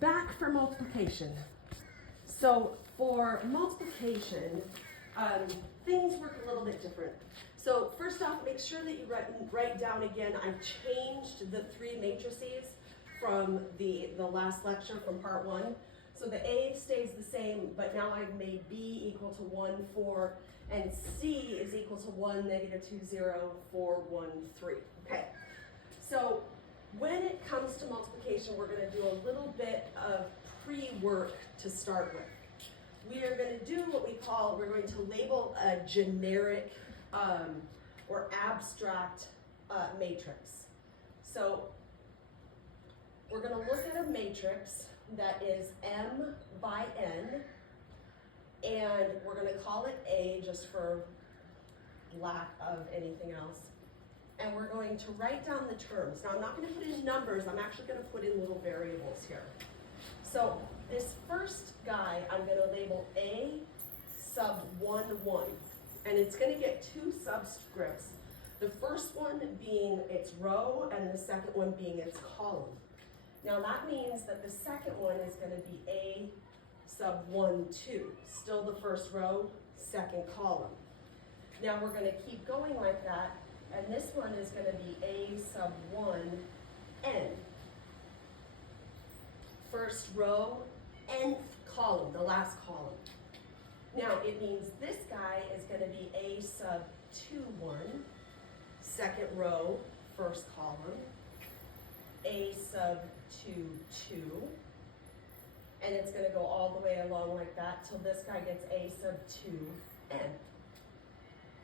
back for multiplication. So for multiplication, things work a little bit different. So first off, make sure that you write down again, I've changed the three matrices from the last lecture from part one. So the A stays the same, but now I've made B equal to 1, 4, and C is equal to 1, negative 2, 0, 4, 1, 3. Okay, so when it comes to multiplication, we're going to do a little bit of pre-work to start with. We are going to do what we're going to label a generic or abstract matrix. So we're going to look at a matrix that is M by N, and we're going to call it A just for lack of anything else. And we're going to write down the terms. Now I'm not going to put in numbers, I'm actually going to put in little variables here. So this first guy I'm going to label A sub 1, 1. And it's going to get two subscripts. The first one being its row and the second one being its column. Now that means that the second one is going to be A sub 1, 2. Still the first row, second column. Now we're going to keep going like that, and this one is going to be A sub 1, N. First row, nth column, the last column. Now it means this guy is going to be A sub 2, 1, second row, first column, A sub 2, 2, and it's going to go all the way along like that till this guy gets A sub 2, N.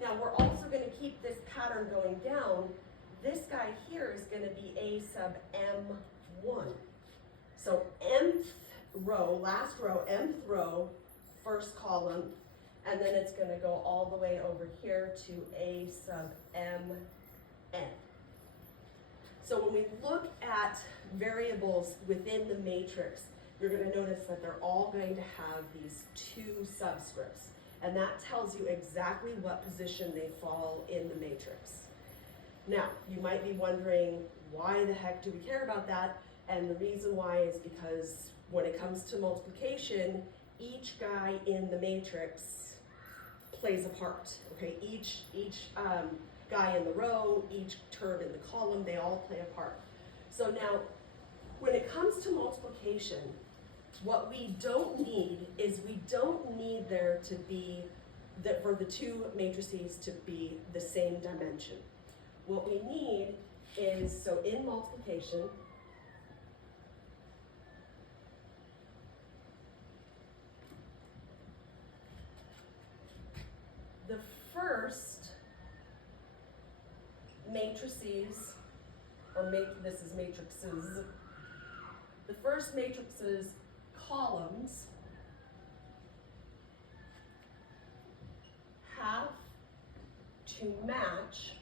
Now we're also going to keep this pattern going down. This guy here is going to be A sub M1. So mth row, last row, mth row, first column, and then it's going to go all the way over here to A sub Mn. So when we look at variables within the matrix, you're going to notice that they're all going to have these two subscripts, and that tells you exactly what position they fall in the matrix. Now, you might be wondering, why the heck do we care about that? And the reason why is because when it comes to multiplication, each guy in the matrix plays a part, okay? Each guy in the row, each term in the column, they all play a part. So now, when it comes to multiplication, what we don't need is we don't need there to be, for the two matrices to be the same dimension. What we need is, so in multiplication, the first matrices, this is matrices, the first matrices columns have to match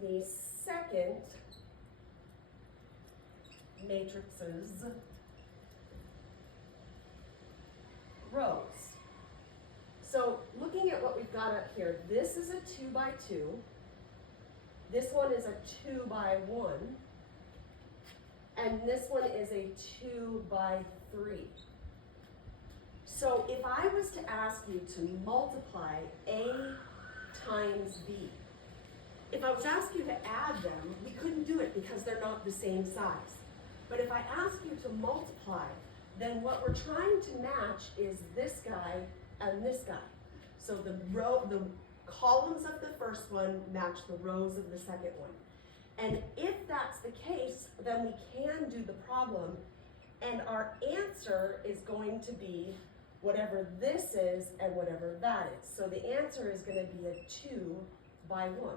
the second matrices rows. So looking at what we've got up here, this is a 2 by 2. This one is a 2 by 1. And this one is a 2 by 3. So if I was to ask you to multiply A times B, if I was to ask you to add them, we couldn't do it because they're not the same size. But if I ask you to multiply, then what we're trying to match is this guy and this guy. So the columns of the first one match the rows of the second one. And if that's the case, then we can do the problem, and our answer is going to be whatever this is and whatever that is. So the answer is going to be a 2 by 1.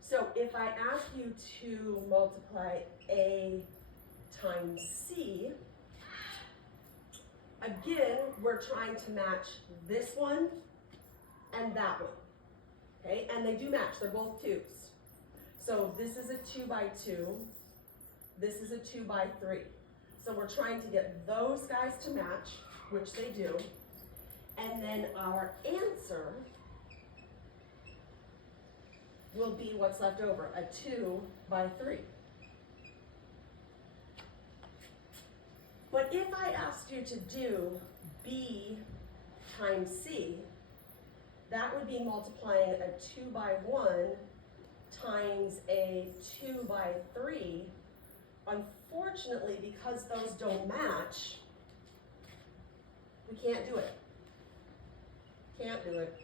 So if I ask you to multiply A times C, again, we're trying to match this one and that one, okay? And they do match, they're both 2s. So this is a 2 by 2, this is a 2 by 3. So we're trying to get those guys to match, which they do, and then our answer will be what's left over, a 2 by 3. But if I asked you to do B times C, that would be multiplying a 2 by 1 times a 2 by 3. Unfortunately, because those don't match, we can't do it. Can't do it.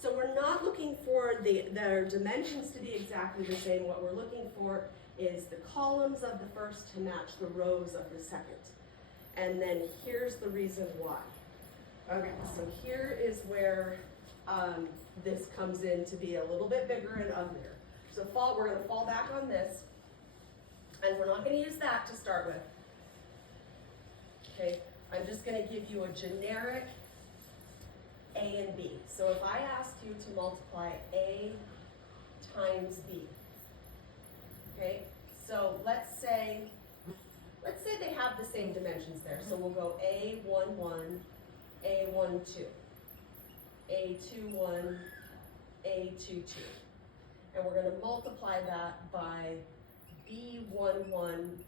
So we're not looking for their dimensions to be exactly the same. What we're looking for is the columns of the first to match the rows of the second. And then here's the reason why. Okay, so here is where this comes in to be a little bit bigger and uglier. So we're going to fall back on this, and we're not going to use that to start with. Okay, I'm just going to give you a generic A and B. So if I asked you to multiply A times B, okay, so let's say they have the same dimensions there. So we'll go A11, A12, A21, A22. And we're going to multiply that by B11,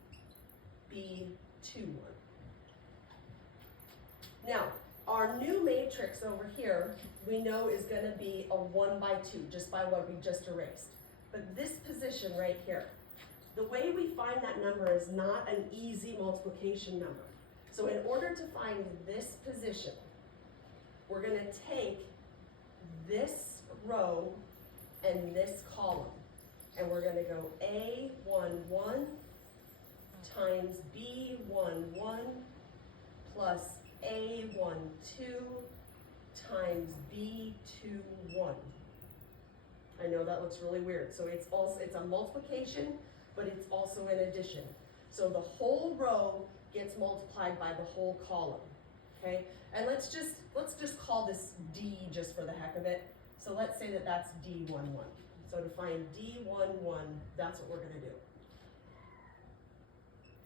B21. Now, our new matrix over here, we know is going to be a 1 by 2, just by what we just erased. But this position right here, the way we find that number is not an easy multiplication number. So in order to find this position, we're going to take this row and this column, and we're going to go A11 times B11 plus A12 times B21. I know that looks really weird. So it's a multiplication, but it's also an addition. So the whole row gets multiplied by the whole column. Okay? And let's just call this D just for the heck of it. So let's say that that's D11. So to find D11, that's what we're going to do.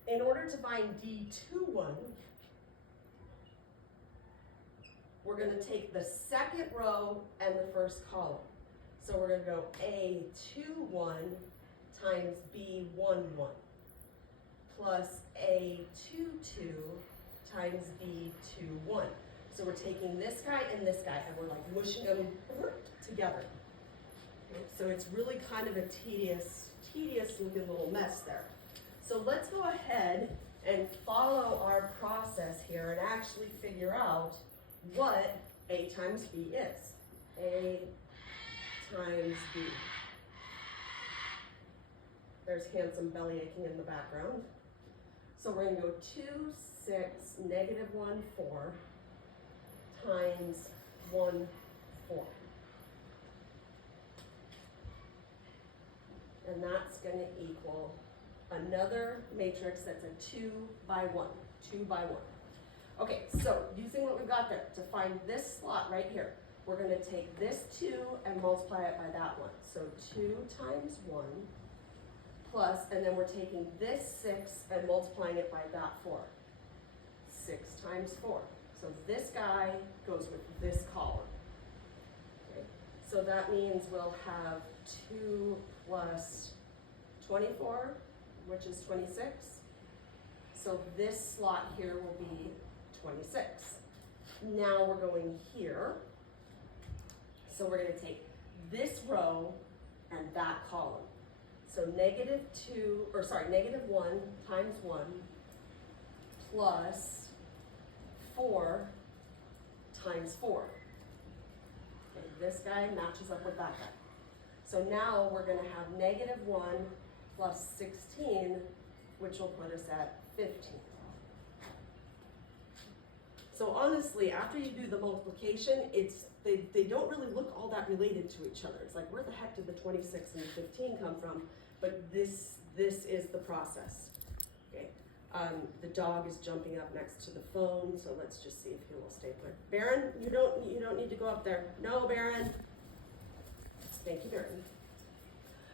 In order to find D21, we're going to take the second row and the first column. So we're going to go A21 times B11 plus A22 times B21. So we're taking this guy and this guy, and we're like mushing them together. Okay, so it's really kind of a tedious looking little mess there. So let's go ahead and follow our process here and actually figure out what A times B is. A times B. There's handsome belly aching in the background. So we're going to go 2, 6, negative 1, 4 times 1, 4. And that's going to equal another matrix that's a 2 by 1. 2 by 1. Okay, so using what we've got there, to find this slot right here, we're going to take this 2 and multiply it by that one. So 2 times 1 plus, and then we're taking this 6 and multiplying it by that 4. 6 times 4. So this guy goes with this column. Okay. So that means we'll have 2 plus 24, which is 26. So this slot here will be 26. Now we're going here. So we're going to take this row and that column. So negative 1 times 1 plus 4 times 4. Okay, this guy matches up with that guy. So now we're going to have negative 1 plus 16, which will put us at 15. So honestly, after you do the multiplication, they don't really look all that related to each other. It's like, where the heck did the 26 and the 15 come from? But this is the process. Okay. The dog is jumping up next to the phone, so let's just see if he will stay put. Baron, you don't need to go up there. No, Baron. Thank you, Baron.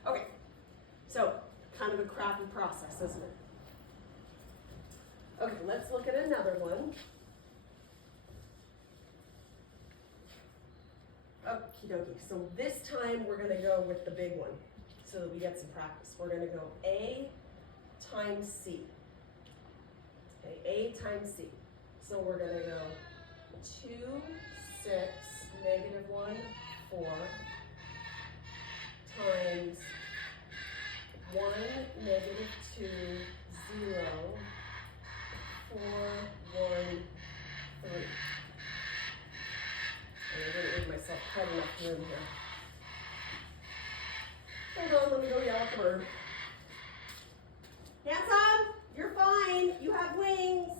Okay. So kind of a crappy process, isn't it? Okay, let's look at another one. Okie Okie dokie. So this time we're gonna go with the big one so that we get some practice. We're gonna go A times C. Okay, A times C. So we're gonna go 2, 6, negative 1, 4 times 1, negative 2, 0, 4, 1, 3. And I didn't leave myself quite enough room here. Hold on, let me go yell at the bird. Handsome, you're fine. You have wings.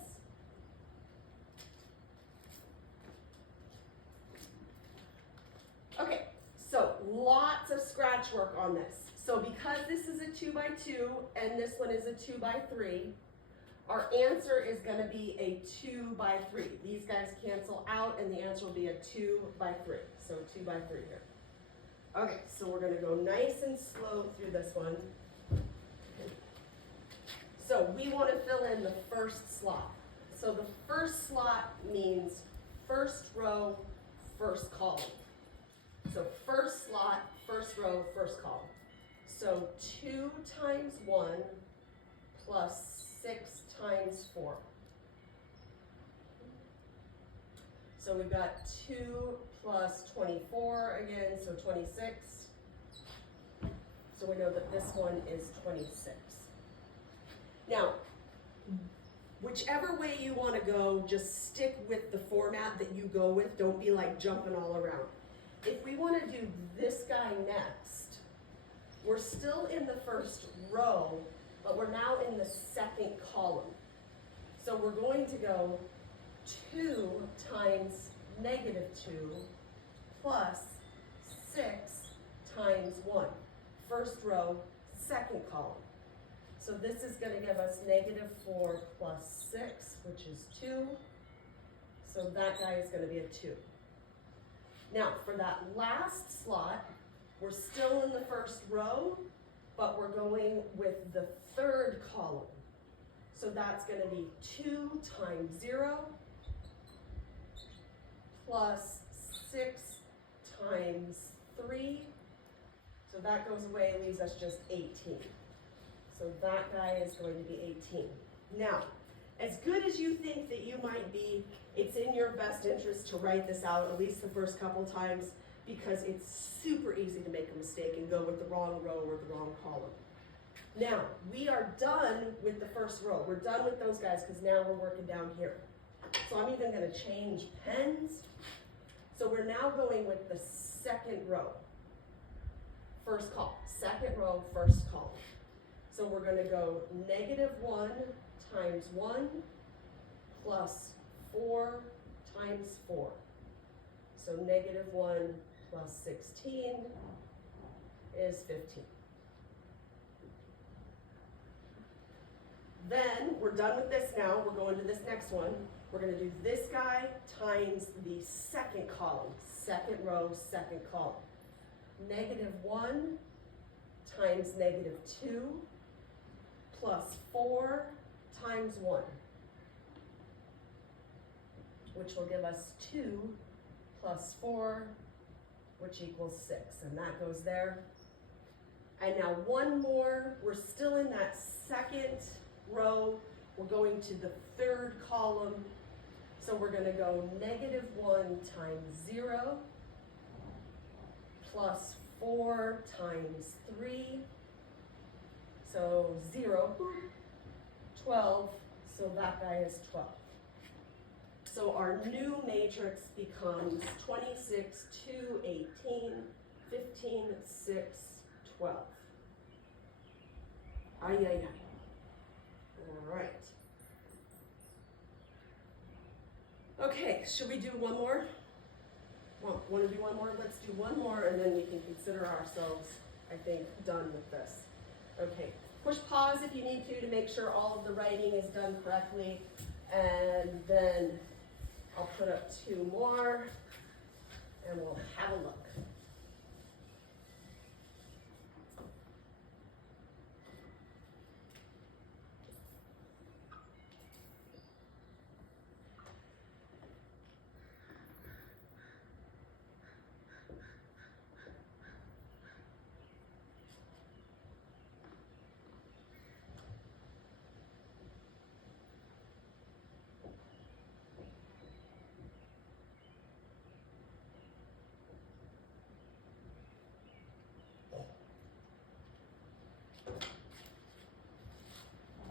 Okay, so lots of scratch work on this. So because this is a 2 by 2 and this one is a 2 by 3, our answer is going to be a 2 by 3. These guys cancel out and the answer will be a 2 by 3. So 2 by 3 here. Okay, so we're going to go nice and slow through this one. So we want to fill in the first slot. So the first slot means first row, first column. So first slot, first row, first column. So 2 times 1 plus 6 times 4. So we've got 2 plus 24 again, so 26. So we know that this one is 26. Now, whichever way you want to go, just stick with the format that you go with. Don't be like jumping all around. If we want to do this guy next, we're still in the first row, but we're now in the second column. So we're going to go 2 times negative 2 plus 6 times 1. First row, second column. So this is going to give us negative 4 plus 6, which is 2. So that guy is going to be a 2. Now, for that last slot, we're still in the first row, but we're going with the third column. So that's going to be 2 times 0 plus 6 times 3. So that goes away, leaves us just 18. So that guy is going to be 18. Now, as good as you think that you might be, it's in your best interest to write this out at least the first couple times, because it's super easy to make a mistake and go with the wrong row or the wrong column. Now, we are done with the first row. We're done with those guys because now we're working down here. So I'm even going to change pens. So we're now going with the second row. First column, second row, first column. So we're going to go negative 1 times 1 plus 4 times 4. So negative 1 plus 16 is 15. Then we're done with this now. We're going to this next one. We're going to do this guy times the second column. Second row, second column. Negative 1 times negative 2 plus 4 times 1, which will give us 2 plus 4, which equals 6, and that goes there. And now one more, we're still in that second row, we're going to the third column, so we're going to go negative 1 times 0 plus 4 times 3, so 0, 12, so that guy is 12. So our new matrix becomes 26, 2, 18, 15, 6, 12. Ay, ay, ay. All right. Okay, should we do one more? Well, want to do one more? Let's do one more and then we can consider ourselves, I think, done with this. Okay, push pause if you need to make sure all of the writing is done correctly, and then I'll put up 2 more and we'll have a look.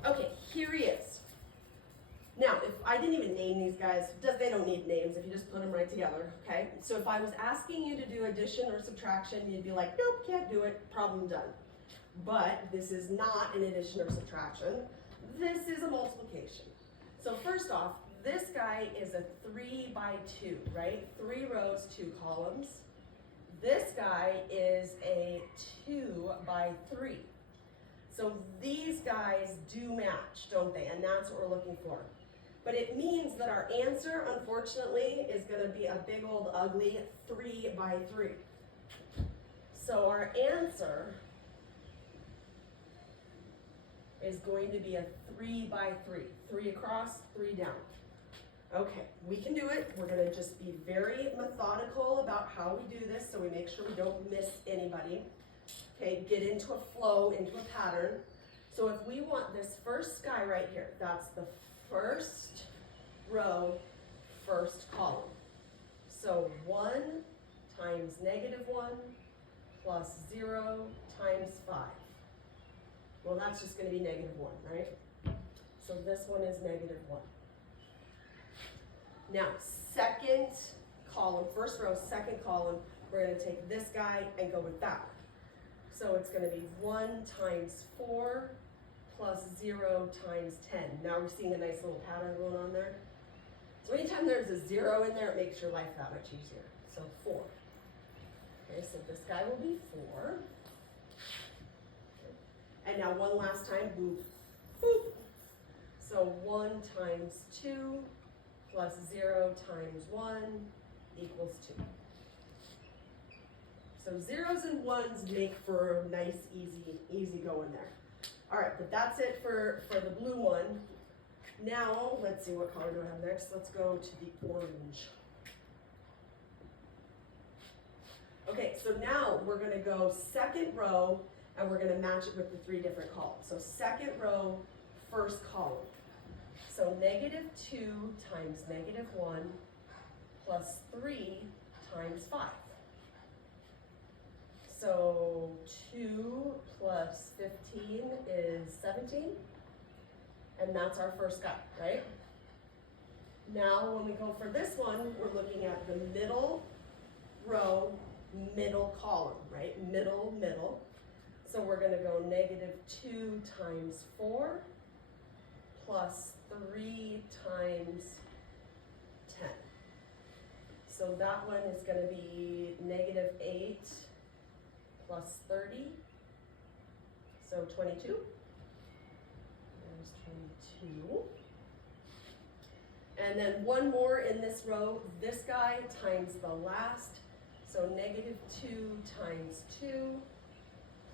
Okay, here he is. Now, if I didn't even name these guys, they don't need names if you just put them right together, okay? So if I was asking you to do addition or subtraction, you'd be like, nope, can't do it, problem done. But this is not an addition or subtraction. This is a multiplication. So first off, this guy is a 3 by 2, right? 3 rows, 2 columns. This guy is a 2 by 3. So these guys do match, don't they? And that's what we're looking for. But it means that our answer, unfortunately, is going to be a big old ugly 3 by 3. So our answer is going to be a 3 by 3. 3 across, 3 down. Okay, we can do it. We're going to just be very methodical about how we do this so we make sure we don't miss anybody. Okay, get into a flow, into a pattern. So if we want this first guy right here, that's the first row, first column. So 1 times -1 plus 0 times 5. Well, that's just going to be -1, right? So this one is -1. Now, second column, first row, second column, we're going to take this guy and go with that. So it's going to be 1 times 4 plus 0 times 10. Now we're seeing a nice little pattern going on there. So anytime there's a 0 in there, it makes your life that much easier. So 4. Okay, so this guy will be 4. And now one last time, boop, boop. So 1 times 2 plus 0 times 1 equals 2. So zeros and ones make for nice, easy going there. All right, but that's it for the blue one. Now, let's see, what color do I have next? Let's go to the orange. Okay, so now we're going to go second row, and we're going to match it with the 3 different columns. So second row, first column. So -2 times -1 plus 3 times 5. So 2 plus 15 is 17. And that's our first guy, right? Now, when we go for this one, we're looking at the middle row, middle column, right? Middle. So we're going to go -2 times 4 plus 3 times 10. So that one is going to be -8 plus 30, so 22. There's 22. And then one more in this row, this guy times the last, so -2 times 2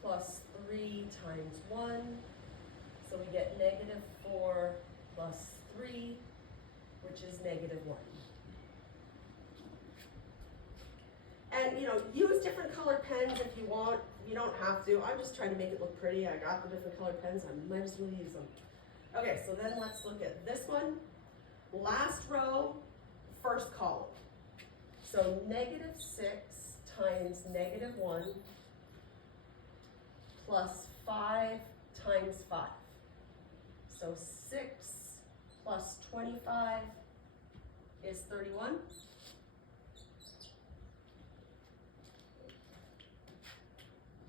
plus 3 times 1, so we get -4 plus 3, which is -1. And use different color pens if you want. You don't have to. I'm just trying to make it look pretty. I got the different color pens. I might as well use them. Okay, so then let's look at this one. Last row, first column. So -6 times -1 plus 5 times 5. So 6 plus 25 is 31.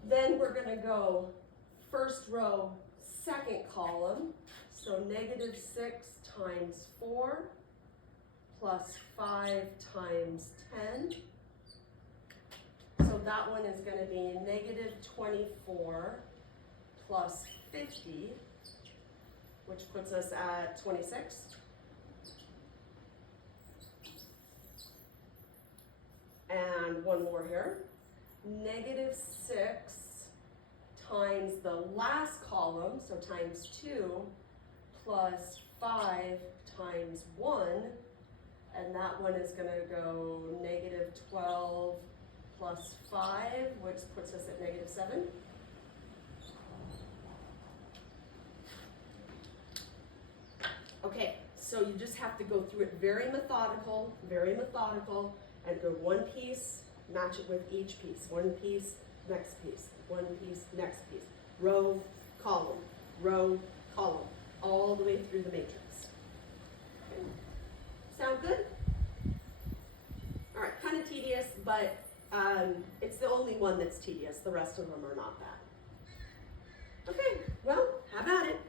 Then we're going to go first row, second column. So -6 times 4 plus 5 times 10. So that one is going to be -24 plus 50, which puts us at 26. And one more here. -6 times the last column, so times 2, plus 5 times 1, and that one is going to go -12 plus 5, which puts us at -7. Okay, so you just have to go through it very methodical, and go one piece, match it with each piece. One piece, next piece. One piece, next piece. Row, column, row, column, all the way through the matrix. Okay. Sound good? All right, kind of tedious, but it's the only one that's tedious. The rest of them are not bad. Okay, well, have at it.